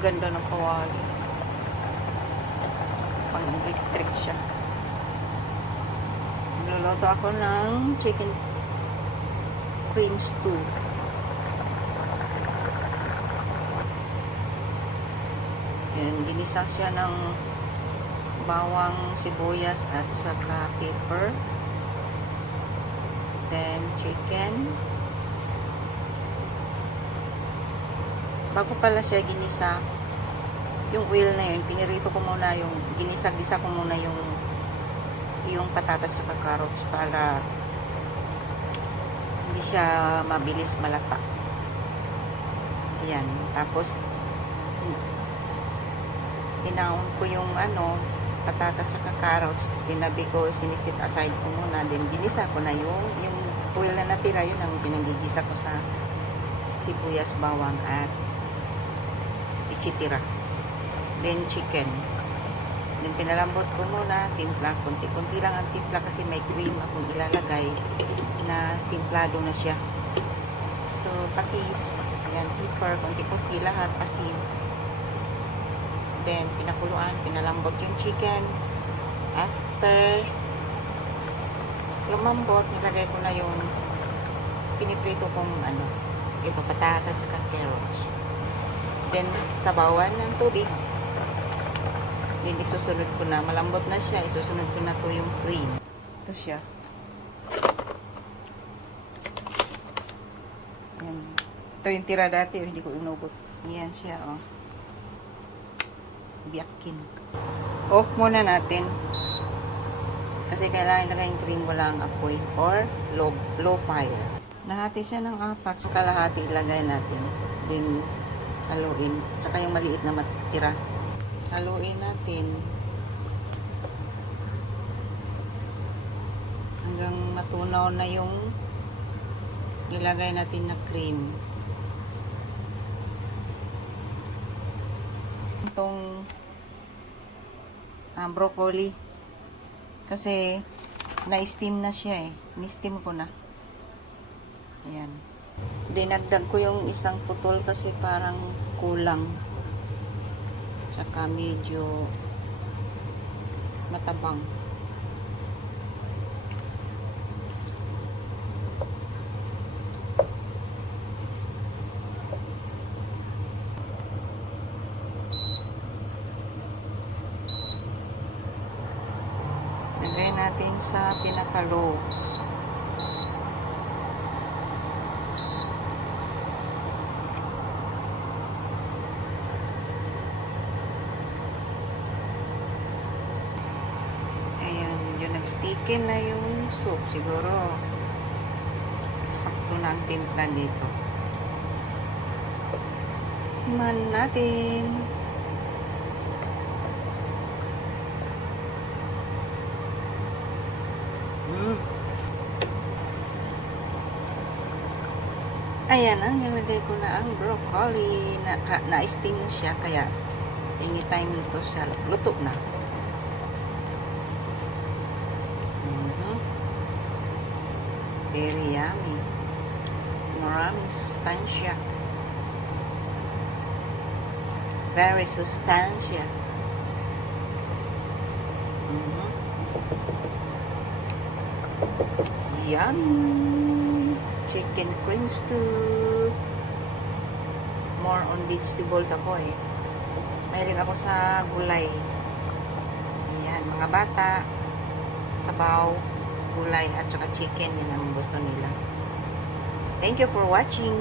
Ganda ng kawali. Pang-electric siya. Niluluto ako ng chicken cream stew. Yan, ginisa siya ng bawang, sibuyas at saka pepper. Then chicken. Bago pala siya ginisa, yung oil na yun, pinirito ko muna yung, ginisa-gisa ko muna yung patatas sa carrots para hindi siya mabilis malata. Ayan. Tapos, inaon ko yung patatas sa carrots, tinabi ko, sinisit aside ko muna, then ginisa ko na yung oil na natira, yun ang pinagigisa ko sa sibuyas, bawang at ichitira. Then chicken. Then pinalambot ko muna, timpla, konti-konti lang ang timpla kasi may cream akong ilalagay na timplado na siya. So, patis, ayan, pepper, konti-konti lahat, asin. Then, pinakuluan, pinalambot yung chicken. After lumambot, nilagay ko na yung piniprito kong ito, patatas at carrots. Then, sabawan ng tubig. Then, isusunod ko na. Malambot na siya. Isusunod ko na to yung cream. Ito siya. Ayan. Ito yung tira dati. Hindi ko inubot. Ayan siya, oh. Biyakin. Off muna natin. Kasi kailangan ilagay yung cream walang apoy or low fire. Nahati siya ng 4. So, kalahati ilagay natin. Then, haluin. Tsaka yung maliit na matira. Haluin natin hanggang matunaw na yung nilagay natin na cream. Itong broccoli kasi na-steam na siya ni-steam ko na. Ayan. Dinagdag ko yung isang putol kasi parang kulang. Saka medyo matabang. Lagay natin sa pinakalo. Nag-sticky na yung soup. Siguro sakto na ang timpla dito. Tikman natin. Ayan, nilagay ko na ang broccoli. Na-steam na siya. Kaya anytime nito siya luto na. Very yummy. Maraming sustansya. Very sustansya. Yummy. Chicken cream stew. More on vegetables ako Mahilig ako sa gulay. Ayan, mga bata. Sabaw. Gulay at saka chicken, yan ang gusto nila. Thank you for watching.